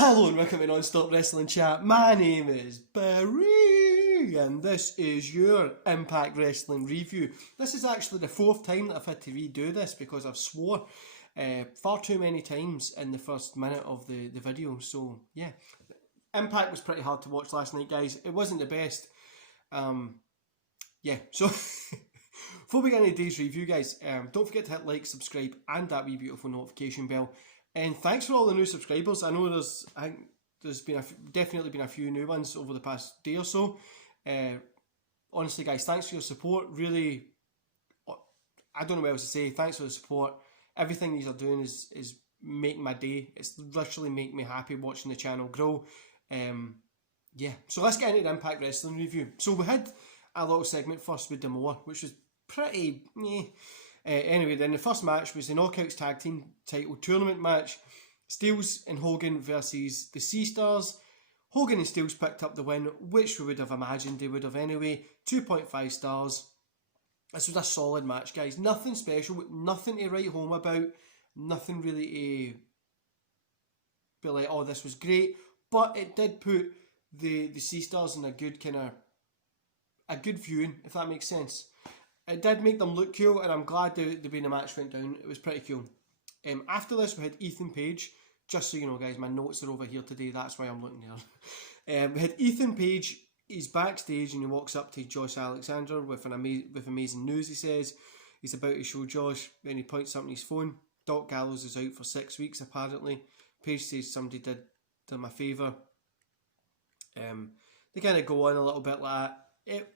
Hello and welcome to Non-Stop Wrestling Chat. My name is Barry and this is your Impact Wrestling review. This is actually the fourth time that I've had to redo this because I've swore far too many times in the first minute of the video. So yeah, Impact was pretty hard to watch last night, guys. It wasn't the best. So before we get into today's review, guys, don't forget to hit like, subscribe and that wee beautiful notification bell. And thanks for all the new subscribers. I know there's been definitely been a few new ones over the past day or so. Honestly, guys, thanks for your support. Really, I don't know what else to say. Thanks for the support. Everything these are doing is making my day. It's literally making me happy watching the channel grow. So let's get into the Impact Wrestling review. So we had a little segment first with Demore, which was pretty anyway, then the first match was the Knockouts Tag Team Title Tournament match. Steels and Hogan versus the Sea Stars. Hogan and Steels picked up the win, which we would have imagined they would have anyway. 2.5 stars. This was a solid match, guys. Nothing special, nothing to write home about. Nothing really to be like, oh, this was great. But it did put the Sea Stars in a good viewing, if that makes sense. It did make them look cool, and I'm glad the way the match went down. It was pretty cool. After this, we had Ethan Page. Just so you know, guys, my notes are over here today. That's why I'm looking there. We had Ethan Page. He's backstage, and he walks up to Josh Alexander with amazing news. He says he's about to show Josh. Then he points up on his phone. Doc Gallows is out for 6 weeks, apparently. Page says somebody did him a favour. They kind of go on a little bit like that.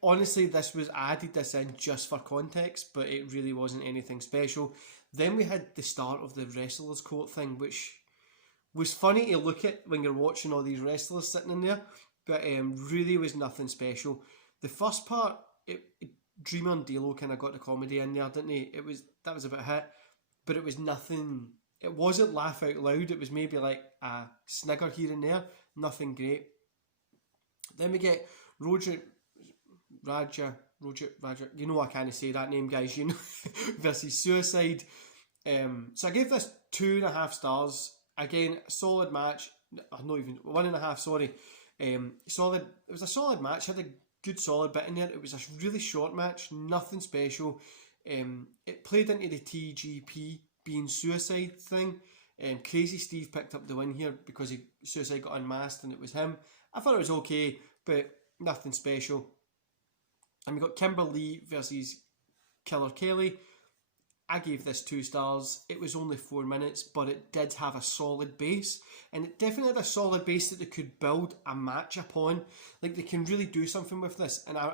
Honestly, I added this in just for context, but it really wasn't anything special. Then we had the start of the wrestlers court thing, which was funny to look at when you're watching all these wrestlers sitting in there, but really was nothing special. The first part, Dreamer and D'Lo kind of got the comedy in there, didn't they? That was a bit hit, but it was nothing. It wasn't laugh out loud. It was maybe like a snigger here and there. Nothing great. Then we get Raja, you know I can't say that name, guys, you know, versus Suicide. So I gave this 2.5 stars. Again, solid match. Not even 1.5, sorry. Solid. It was a solid match. Had a good solid bit in there. It was a really short match. Nothing special. It played into the TGP being Suicide thing. Crazy Steve picked up the win here because Suicide got unmasked and it was him. I thought it was okay, but nothing special. And we got Kimberly versus Killer Kelly. I gave this 2 stars. It was only 4 minutes, but it did have a solid base. And it definitely had a solid base that they could build a match upon. Like, they can really do something with this. And I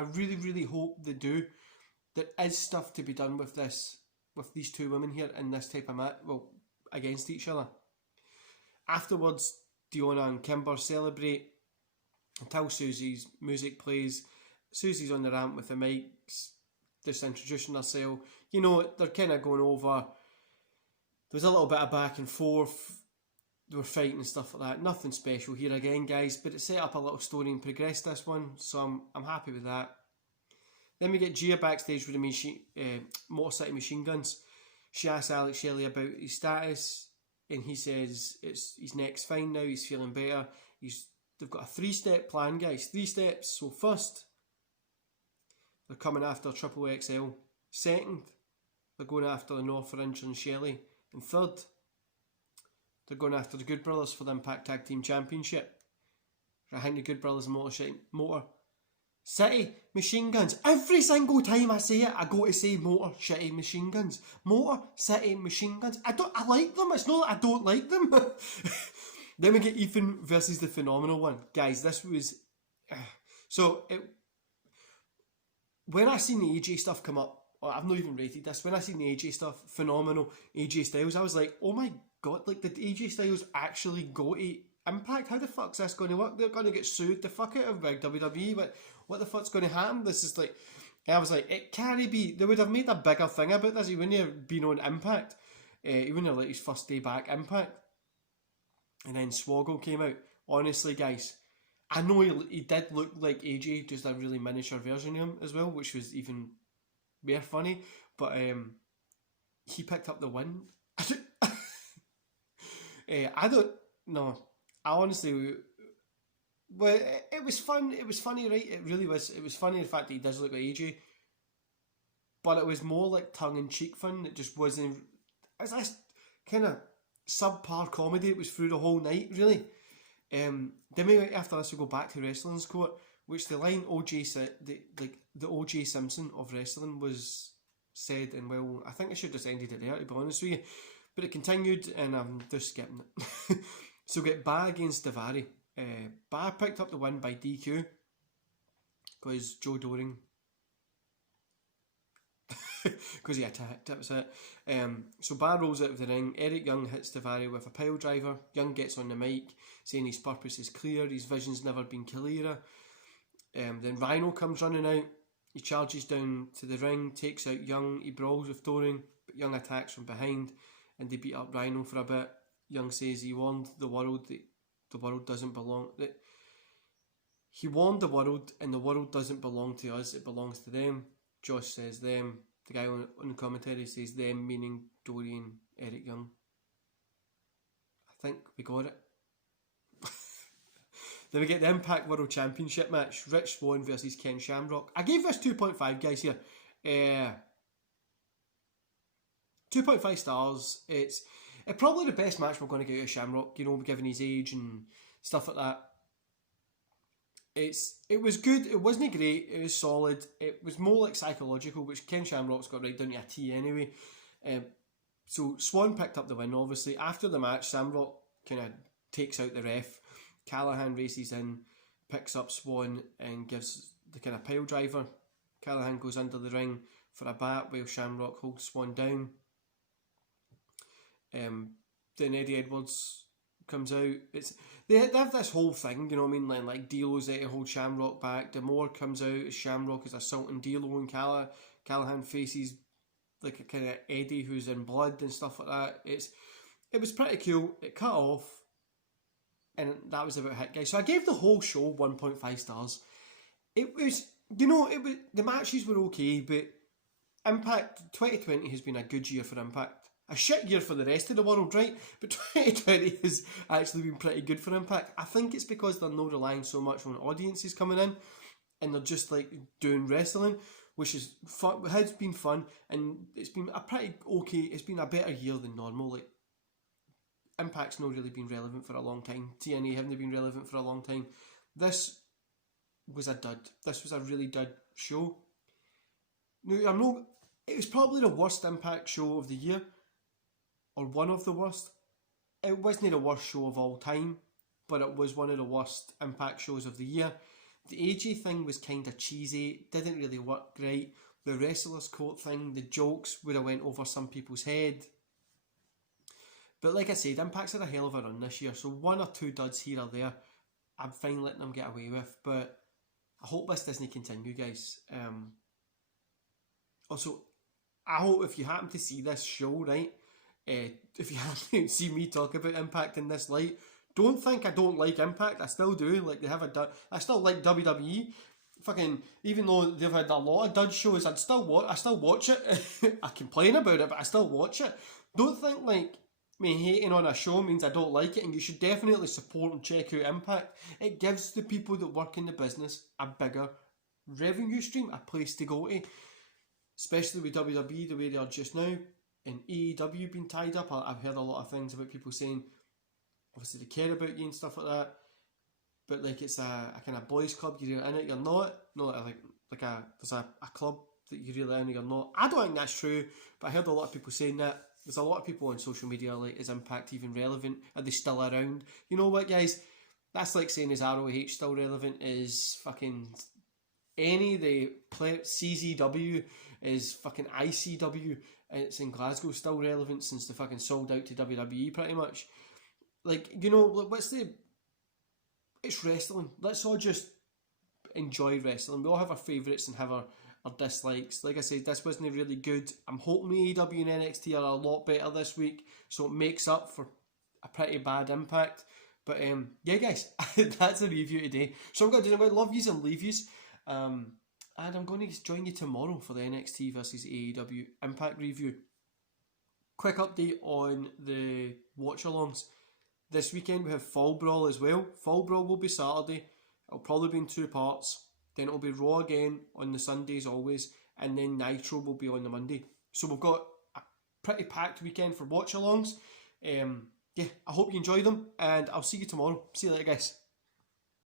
really, really hope they do. There is stuff to be done with this, with these two women here in this type of match, well, against each other. Afterwards, Deonna and Kimber celebrate until Susie's music plays. Susie's on the ramp with the mics, just introducing herself. You know, they're kind of going over. There's a little bit of back and forth. They were fighting and stuff like that. Nothing special here again, guys, but it set up a little story and progressed this one, so I'm happy with that. Then we get Gia backstage with the Motor City Machine Guns. She asks Alex Shelley about his status, and he says his neck's fine now, he's feeling better. They've got a 3-step plan, guys. 3 steps. So first, they're coming after Triple XL. Second, they're going after the North for and Shelley. And third, they're going after the Good Brothers for the Impact Tag Team Championship. I think the Good Brothers and Motor City Machine Guns. Every single time I say it, I go to say Motor City Machine Guns. Motor City Machine Guns. I like them. It's not that I don't like them. Then we get Ethan versus the Phenomenal One. Guys, this was... when I seen the AJ stuff come up, I've not even rated this, when I seen the AJ stuff, Phenomenal, AJ Styles, I was like, oh my god, like, did AJ Styles actually go to Impact? How the fuck's this going to work? They're going to get sued the fuck out of WWE, what the fuck's going to happen? This is like... I was like, it can't be... They would have made a bigger thing about this. He wouldn't have been on Impact. He wouldn't have like his first day back Impact. And then Swoggle came out. Honestly, guys, I know he did look like AJ, just a really miniature version of him as well, which was even more funny. But he picked up the win. I don't... no, I honestly, well, it was fun. It was funny, right? It really was. It was funny the fact that he does look like AJ, but it was more like tongue in cheek fun. It just wasn't. It's this kind of subpar comedy. It was through the whole night, really. Then we after this we go back to wrestling's court, which the line OJ said, the OJ Simpson of wrestling was said, and well, I think I should just ended it there to be honest with you, but it continued, and I'm just skipping it. So we get Ba against Davari. Ba picked up the win by DQ because Joe Doring because he attacked, that was it. So Ba rolls out of the ring. Eric Young hits Davari with a pile driver. Young gets on the mic saying his purpose is clear, his vision's never been clearer. Then Rhino comes running out. He charges down to the ring, takes out Young. He brawls with Doring, but Young attacks from behind, and they beat up Rhino for a bit. Young says he warned the world that the world doesn't belong. That he warned the world, and the world doesn't belong to us; it belongs to them. Josh says them. The guy on the commentary says them, meaning Dory and Eric Young. I think we got it. Then we get the Impact World Championship match. Rich Swann versus Ken Shamrock. I gave this 2.5, guys, here. 2.5 stars. It's probably the best match we're going to get out of Shamrock, you know, given his age and stuff like that. It was good. It wasn't great. It was solid. It was more like psychological, which Ken Shamrock's got right down to a T anyway. So Swan picked up the win, obviously. After the match, Shamrock kind of takes out the ref. Callahan races in, picks up Swan and gives the kind of pile driver. Callahan goes under the ring for a bat while Shamrock holds Swan down. Then Eddie Edwards comes out. They have this whole thing, you know what I mean? Like D'Lo's there to hold Shamrock back. D'Amore comes out as Shamrock is assaulting D'Lo, and Callahan faces like a kind of Eddie who's in blood and stuff like that. It was pretty cool. It cut off, and that was about it, guys. So I gave the whole show 1.5 stars. It was, the matches were okay, but Impact 2020 has been a good year for Impact. A shit year for the rest of the world, right? But 2020 has actually been pretty good for Impact. I think it's because they're not relying so much on audiences coming in, and they're just like doing wrestling, which is fun. It has been fun, and it's been a pretty okay. It's been a better year than normal. Like Impact's not really been relevant for a long time. TNA haven't been relevant for a long time. This was a dud. This was a really dud show. No, it was probably the worst Impact show of the year, or one of the worst. It wasn't the worst show of all time, but it was one of the worst Impact shows of the year. The AJ thing was kind of cheesy, didn't really work great. The wrestler's coat thing, the jokes would have went over some people's head. But like I said, Impact's had a hell of a run this year, so one or two duds here or there, I'm fine letting them get away with, but I hope this doesn't continue, guys. Also, I hope if you happen to see this show, right, if you happen to see me talk about Impact in this light, don't think I don't like Impact. I still do. Like I still like WWE. Fucking, even though they've had a lot of dud shows, I still watch it. I complain about it, but I still watch it. Don't think like me hating on a show means I don't like it, and you should definitely support and check out Impact. It gives the people that work in the business a bigger revenue stream, a place to go to, especially with WWE the way they are just now, and AEW being tied up. I've heard a lot of things about people saying obviously they care about you and stuff like that, but like it's a kind of boys club, you're in it, you're not. No, like there's a club that you're really in it, you're not. I don't think that's true, but I heard a lot of people saying that. There's a lot of people on social media like, is Impact even relevant? Are they still around? You know what, guys? That's like saying, is ROH still relevant? Is fucking any the play CZW, is fucking ICW, and it's in Glasgow, still relevant since they fucking sold out to WWE pretty much. Like, it's wrestling. Let's all just enjoy wrestling. We all have our favourites and have our dislikes. Like I said, this wasn't really good. I'm hoping AEW and NXT are a lot better this week, so it makes up for a pretty bad Impact. But yeah, guys, that's a review today. So I'm going to love yous and leave yous. And I'm going to join you tomorrow for the NXT versus AEW Impact review. Quick update on the watch-alongs. This weekend we have Fall Brawl as well. Fall Brawl will be Saturday. It'll probably be in 2 parts. Then it'll be Raw again on the Sundays always. And then Nitro will be on the Monday. So we've got a pretty packed weekend for watch-alongs. Yeah, I hope you enjoy them. And I'll see you tomorrow. See you later, guys.